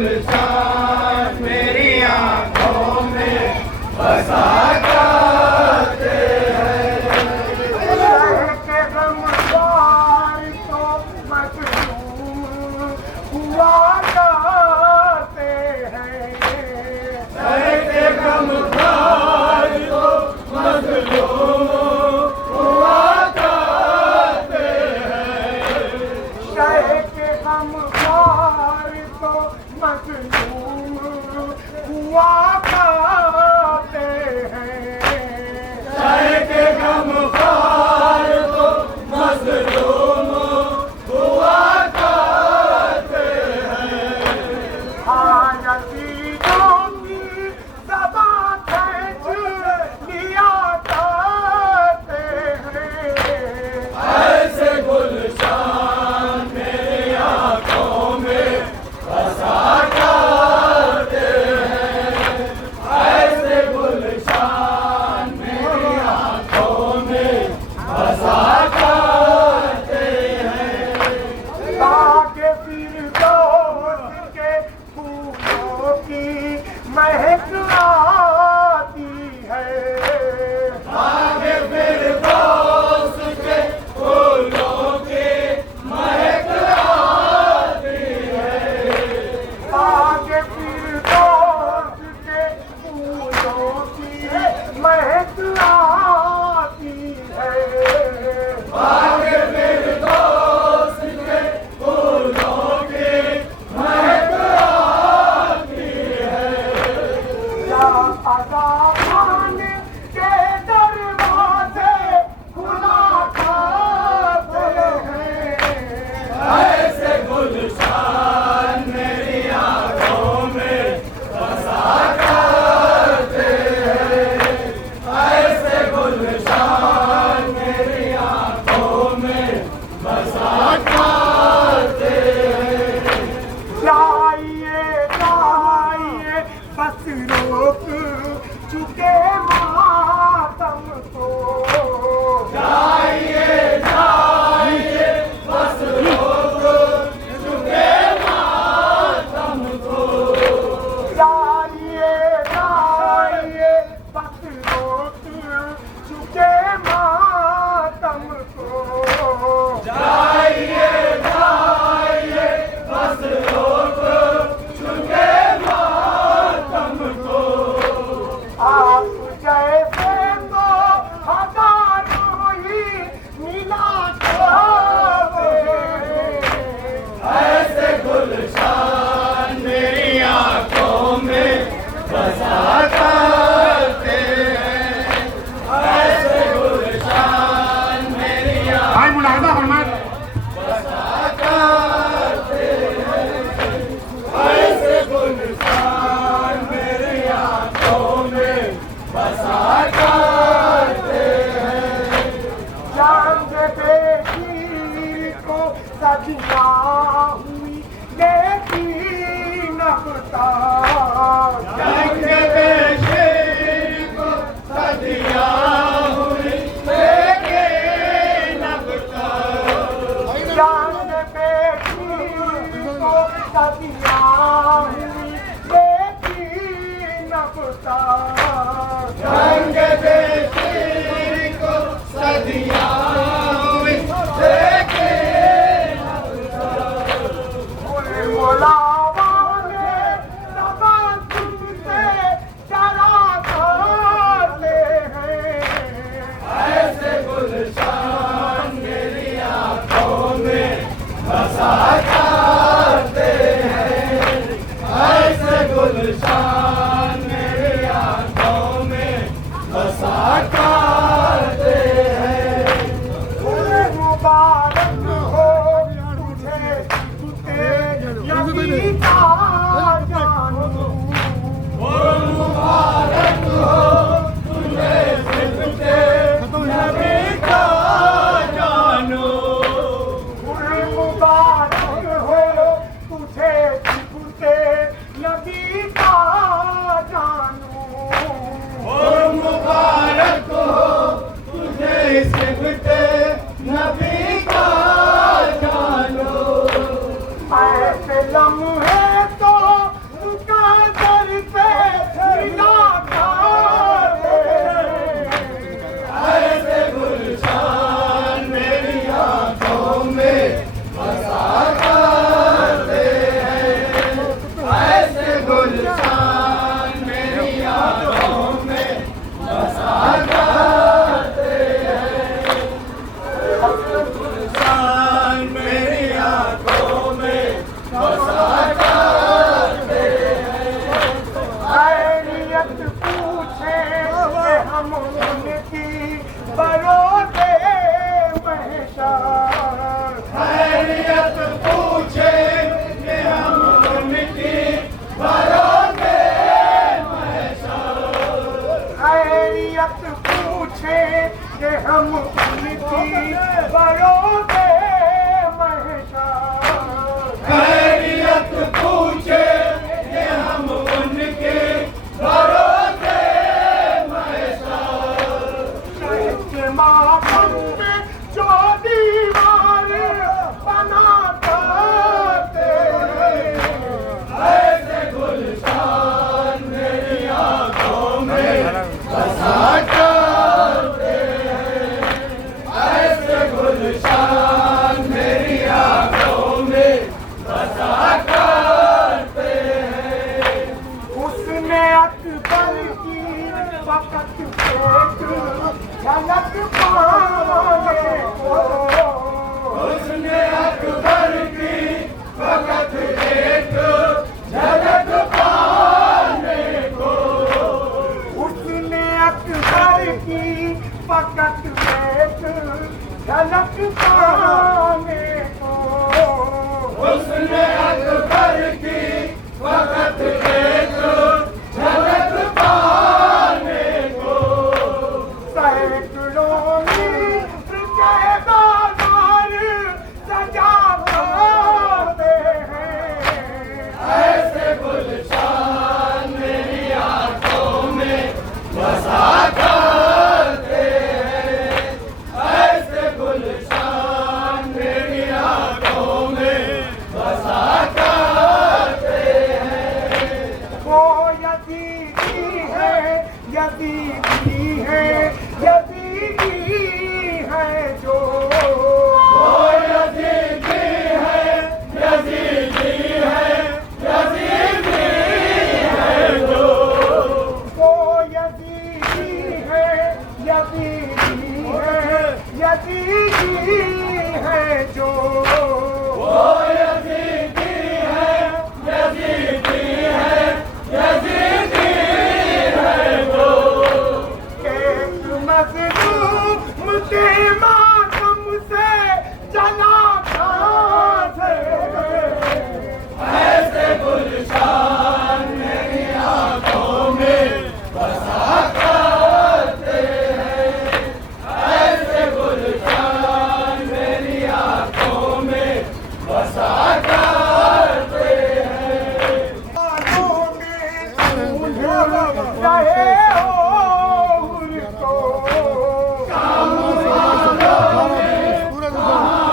गुलशान मेरी आंखों में बसा करते हैं। शहर के गमख्वार तो मजलूम हुआ करते हैं। शहर के गमख्वार तो मजलूम हुआ करते हैं। शहर के गमख्वार तो मजलूम हुआ करते हैं। शहर के गमख्वार तो मजलूम हुआ करते हैं। आज अजीजों की सदा खींच लिया करते हैं। ऐसे गुलशान मेरी आंखों में बसा करते हैं। ऐसे गुलशान मेरी आंखों में बसा करते हैं। बागे फिरदौस के फूलों की महक आती है। आगे फिरदौस के फूलों की महक आती है। बागे फिरदौस के फूलों की महक आती है। आगे फिरदौस के फूलों की महक आती है। या अदा खाने के दरवाजे खुला करते हैं। ऐसे गुलशान मेरी आंखों में बसा करते हैं। ऐसे गुलशान मेरी आंखों में बसा करते हैं। जाइए जाइए बस रोक चुके मातम को। जाइए जाइए बस रोक चुके मातम को। जाइए जाइए बस रोक चुके मातम को। जाइए जाइए बस रोक चुके मातम को। आप जैसे तो हजारों ही मिला करते हैं। ऐसे गुलशान मेरी आंखों में बसा करते हैं। ऐसे गुलशान मेरी आंखों में बसा करते हैं। ऐसे गुलशान मेरी आंखों में बसा करते हैं। चांद बेटी को सदियाँ हुई लेकिन अब तक जंग बेशीर को सदियाँ हुई लेकिन अब तक। चांद बेटी को सदियाँ हुई लेकिन अब तक। जंग बेशीर को सदियाँ हुई लेकिन अब तक। बुलावा ने सदा तुमसे डरा करते हैं। ऐसे गुलशान मेरी आंखों में बसा करते हैं। ऐसे गुलशान मेरी आंखों में बसा करते हैं। मुबारक हो तुझे तुझे नबी का जानू। मुबारक हो तुझे सिफते नबी का जानू। मुबारक हो तुझे तुझे नबी का